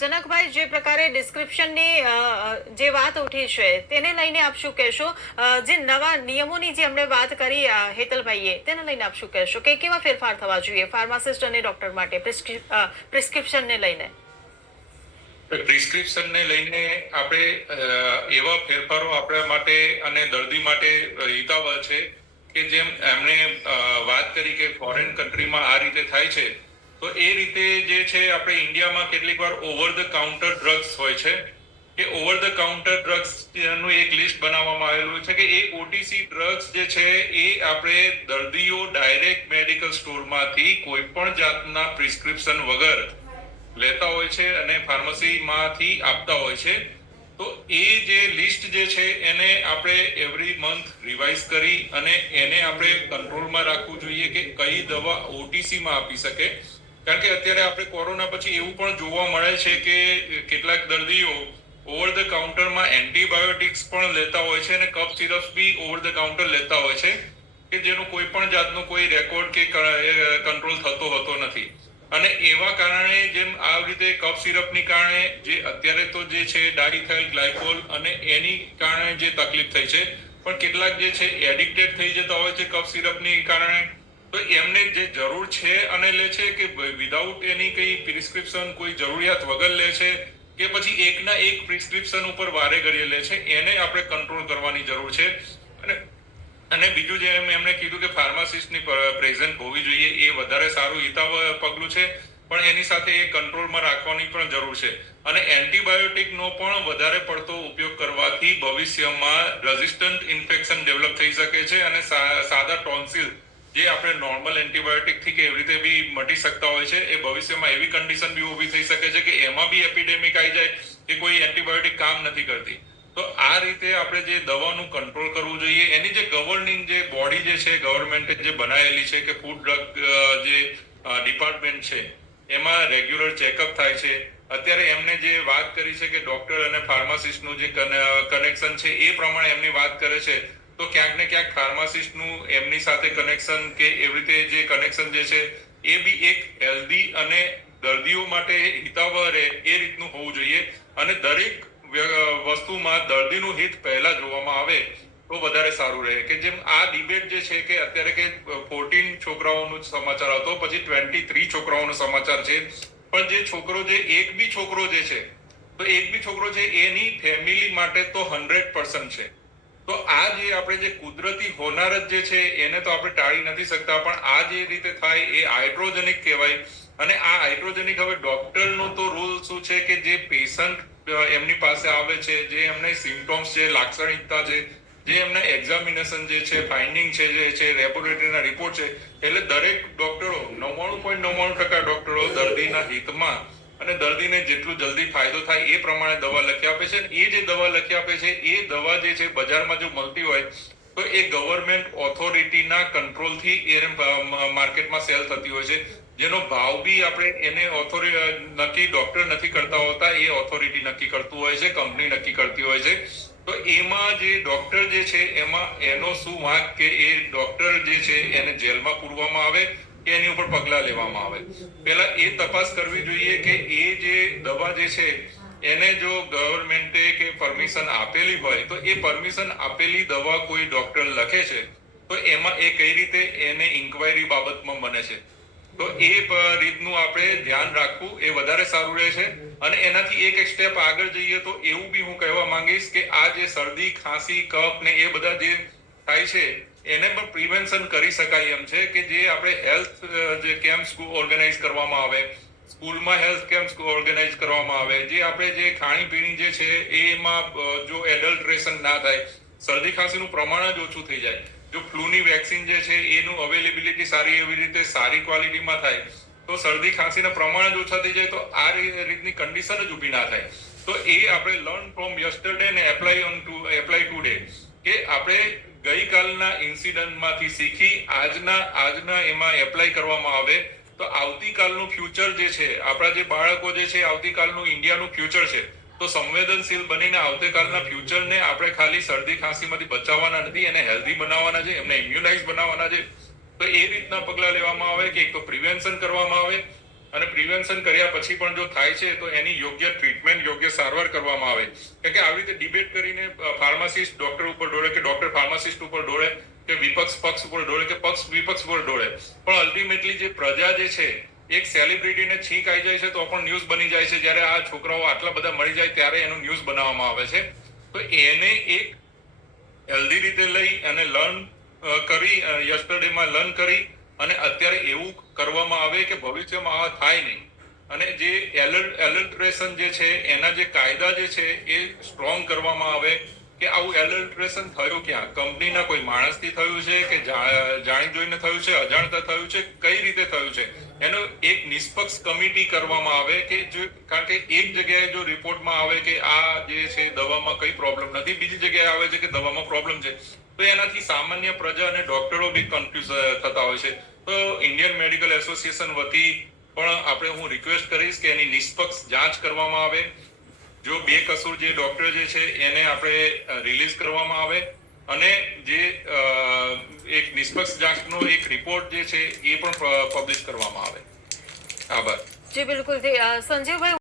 જનકભાઈ, જે પ્રકારે ડિસ્ક્રિપ્શનની જે વાત ઉઠી છે તેને લઈને આપ શું કહેશો? જે નવા નિયમોની જે અમને વાત કરી હેતલભાઈએ, તેને લઈને આપ શું કહેશો કે કેવા ફેરફાર થવા જોઈએ ફાર્માસિસ્ટ અને ડોક્ટર માટે પ્રિસ્ક્રિપ્શનને લઈને? પ્રિસ્ક્રિપ્શનને લઈને આપણે એવા ફેરફારો આપણા માટે અને દર્દી માટે હિતાવહ છે કે જેમ એમણે વાત કરી કે ફોરેન કન્ટ્રીમાં આ રીતે થાય છે, તો એ રીતે જે છે આપણે ઇન્ડિયામાં કેટલીક વાર ઓવર ધ કાઉન્ટર ડ્રગ્સ હોય છે કે ઓવર ધ કાઉન્ટર ડ્રગ્સ નું એક લિસ્ટ બનાવવામાં આવેલું છે કે એ ઓટીસી ડ્રગ્સ જે છે એ આપણે દર્દીઓ ડાયરેક્ટ મેડિકલ સ્ટોરમાંથી કોઈ પણ જાતના પ્રિસ્ક્રિપ્શન વગર લેતા હોય છે અને ફાર્મસીમાંથી આપતા હોય છે. તો એ જે લિસ્ટ જે છે એને આપણે એવરી મંથ રિવાઇઝ કરી અને એને આપણે કંટ્રોલમાં રાખવું જોઈએ કે કઈ દવા ઓટીસીમાં આપી શકે. કારણ કે અત્યારે આપણે કોરોના પછી એવું પણ જોવા મળે છે કે કેટલાક દર્દીઓ ઓવર ધ કાઉન્ટરમાં એન્ટીબાયોટિક્સ પણ લેતા હોય છે અને કફ સિરપ્સ બી ઓવર ધ કાઉન્ટર લેતા હોય છે કે જેનો કોઈ પણ જાતનો કોઈ રેકોર્ડ કે કંટ્રોલ થતો હોતો નથી. અને એવા કારણે જેમ આ રીતે કફ સિરપની કારણે જે અત્યારે તો જે છે ડાઇથાઇલ ગ્લાયકોલ અને એની કારણે જે તકલીફ થઈ છે, પણ કેટલાક જે છે એડિક્ટેડ થઈ જતા હોય છે કફ સિરપની કારણે. તો એમને જે જરૂર છે અને લે છે કે વિધાઉટ એની કઈ પ્રિસ્ક્રિપ્શન કોઈ જરૂરિયાત વગર લે છે કે પછી એકના એક પ્રિસ્ક્રિપ્શન ઉપર વારે ઘડીએ લે છે, એને આપણે કંટ્રોલ કરવાની જરૂર છે. અને બીજું જે એમણે કીધું કે ફાર્માસિસ્ટની પ્રેઝન્ટ હોવી જોઈએ, એ વધારે સારું હિતાવહ પગલું છે, પણ એની સાથે એ કંટ્રોલમાં રાખવાની પણ જરૂર છે. અને એન્ટીબાયોટિકનો પણ વધારે પડતો ઉપયોગ કરવાથી ભવિષ્યમાં રેઝિસ્ટન્ટ ઇન્ફેક્શન ડેવલપ થઈ શકે છે અને સાદા ટોન્સિલ જે આપણે નોર્મલ એન્ટીબાયોટિકથી કે એવી રીતે બી મટી શકતા હોય છે, એ ભવિષ્યમાં એવી કન્ડિશન બી ઊભી થઈ શકે છે કે એમાં બી એપિડેમિક આવી જાય કે કોઈ એન્ટીબાયોટિક કામ નથી કરતી. તો આ રીતે આપણે જે દવાનું કંટ્રોલ કરવું જોઈએ. એની જે ગવર્નિંગ જે બોડી જે છે ગવર્મેન્ટે જે બનાવેલી છે કે ફૂડ ડ્રગ જે ડિપાર્ટમેન્ટ છે એમાં રેગ્યુલર ચેકઅપ થાય છે. અત્યારે એમને જે વાત કરી છે કે ડોક્ટર અને ફાર્માસિસ્ટનું જે કનેક્શન છે એ પ્રમાણે એમની વાત કરે છે. તો ક્યાંક ને ક્યાંક ફાર્માસિસ્ટનું એમની સાથે કનેક્શન કે એવી રીતે જે કનેક્શન જે છે એ બી એક હેલ્ધી અને દર્દીઓ માટે હિતાવહ રહે એ રીતનું હોવું જોઈએ. અને દરેક વસ્તુમાં દર્દીનું હિત પહેલા જોવામાં આવે તો વધારે સારું રહે. કે જેમ આ ડિબેટ જે છે કે અત્યારે કે 14 છોકરાઓનો સમાચાર હતો, પછી 23 છોકરાઓનો સમાચાર છે, પણ જે છોકરો જે એક બી છોકરો જે છે તો એક બી છોકરો છે એની ફેમિલી માટે તો 100% છે. તો આ જે આપણે જે કુદરતી હોનારત જે છે એને તો આપણે ટાળી નથી શકતા, પણ આ જે રીતે થાય એ હાઇડ્રોજેનિક કહેવાય. અને આ હાઇડ્રોજેનિક હવે ડોક્ટરનો તો રૂલ શું છે કે જે પેશન્ટ એમની પાસે આવે છે, જે એમને સિમ્પટોમ્સ છે, લાક્ષણિકતા છે, જે એમના એક્ઝામિનેશન જે છે, ફાઇન્ડિંગ છે, જે છે લેબોરેટરીના રિપોર્ટ છે, એટલે દરેક ડોક્ટરો 99.99% ડોક્ટરો દર્દીના હિતમાં અને દર્દીને જેટલું જલ્દી ફાયદો થાય એ પ્રમાણે દવા લખી આપે છે. એ જે દવા લખી આપે છે એ દવા જે છે બજારમાં જો મળતી હોય તો એ ગવર્મેન્ટ ઓથોરિટીના કંટ્રોલથી એ માર્કેટમાં સેલ થતી હોય છે, જેનો ભાવ બી આપણે એને નક્કી ડોક્ટર નથી કરતા હોતા, એ ઓથોરિટી નક્કી કરતું હોય છે, કંપની નક્કી કરતી હોય છે. તો એમાં જે ડોક્ટર જે છે એમાં એનો શું વાંક કે એ ડોક્ટર જે છે એને જેલમાં પૂરવામાં આવે કે એની ઉપર પગલાં લેવામાં આવે. પહેલા એ તપાસ કરવી જોઈએ કે એ જે દવા જે છે એને જો ગવર્મેન્ટે કે પરમિશન આપેલી હોય તો એ પરમિશન આપેલી દવા કોઈ ડોક્ટર લખે છે તો એમાં એ કઈ રીતે એને ઇન્ક્વાયરી બાબતમાં બને છે. તો એ રીતનું આપણે ધ્યાન રાખવું એ વધારે સારું રહેશે. અને એનાથી એક સ્ટેપ આગળ જઈએ તો એવું બી હું કહેવા માંગીશ કે આ જે શરદી, ખાંસી, કફ ને એ બધા જે થાય છે એને પણ પ્રિવેન્શન કરી શકાય એમ છે કે જે આપણે હેલ્થ જે કેમ્પ્સ ઓર્ગેનાઇઝ કરવામાં આવે, સ્કૂલમાં હેલ્થ કેમ્પ્સ ઓર્ગેનાઇઝ કરવામાં આવે, જે આપણે જે ખાણીપીણી જે છે એમાં જો એડલ્ટ્રેશન ના થાય, શરદી ખાંસીનું પ્રમાણ જ ઓછું થઈ જાય, જો ફ્લૂની વેક્સિન જે છે એનું અવેલેબિલિટી સારી એવી રીતે સારી ક્વોલિટીમાં થાય તો શરદી ખાંસીના પ્રમાણ જ ઓછા થઈ જાય, તો આ રીતની કન્ડિશન જ ઊભી ના થાય. તો એ આપણે લર્ન ફ્રોમ યસ્ટરડે ને એપ્લાય ટુડે કે આપણે ગઈકાલના ઇન્સિડન્ટમાંથી શીખી આજના એમાં એપ્લાય કરવામાં આવે તો આવતીકાલનું ફ્યુચર જે છે, આપણા જે બાળકો જે છે આવતીકાલનું ઇન્ડિયાનું ફ્યુચર છે. તો સંવેદનશીલ બનીને આવતીકાલના ફ્યુચરને આપણે ખાલી શરદી ખાંસીમાંથી બચાવવાના નથી, એને હેલ્ધી બનાવવાના છે, એમને ઇમ્યુનાઇઝ બનાવવાના છે. તો એ રીતના પગલા લેવામાં આવે કે એક તો પ્રિવેન્શન કરવામાં આવે અને પ્રિવેન્શન કર્યા પછી પણ જો થાય છે તો એની યોગ્ય ટ્રીટમેન્ટ, યોગ્ય સારવાર કરવામાં આવે. કારણ કે આવી રીતે ડિબેટ કરીને ફાર્માસિસ્ટ ડોક્ટર ઉપર ડોળે કે ડોક્ટર ફાર્માસિસ્ટ ઉપર ડોળે કે વિપક્ષ પક્ષ ઉપર ડોળે કે પક્ષ વિપક્ષ ઉપર ડોળે, પણ અલ્ટિમેટલી જે પ્રજા જે છે, એક સેલિબ્રિટીને છીંક આવી જાય છે તો પણ ન્યૂઝ બની જાય છે. જ્યારે આ છોકરાઓ આટલા બધા મળી જાય ત્યારે એનું ન્યૂઝ બનાવવામાં આવે છે. તો એને એક હેલ્ધી રીતે લઈ અને લર્ન કરી, યસ્ટરડેમાં લર્ન કરી અને અત્યારે એવું કરવામાં આવે કે ભવિષ્યમાં આ થાય નહીં. અને જે એલર્ટ્રેશન જે છે એના જે કાયદા જે છે એ સ્ટ્રોંગ કરવામાં આવે કે આવું એલર્ટ્રેશન થયું ક્યાં, કંપનીના કોઈ માણસથી થયું છે કે જાણી જોઈને થયું છે, અજાણતા થયું છે, કઈ રીતે થયું છે, એનો એક નિષ્પક્ષ કમિટી કરવામાં આવે કે જો, કારણ કે એક જગ્યાએ જો રિપોર્ટમાં આવે કે આ જે છે દવામાં કઈ પ્રોબ્લેમ નથી, બીજી જગ્યાએ આવે છે કે દવામાં પ્રોબ્લેમ છે, તો એનાથી સામાન્ય પ્રજા અને ડોક્ટરો બી કન્ફ્યુઝ થતા હોય છે. તો ઇન્ડિયન મેડિકલ એસોસિએશન વતી પણ હું રિક્વેસ્ટ કરીશ કે એની નિષ્પક્ષ જાંચ કરવામાં આવે. જો બેકસૂર જે ડોક્ટર જે છે એને આપણે રિલીઝ કરવામાં આવે અને જે એક નિષ્પક્ષ જાંચનો એક રિપોર્ટ જે છે એ પણ પબ્લિશ કરવામાં આવે. આભાર. જી બિલકુલ. સંજીવભાઈ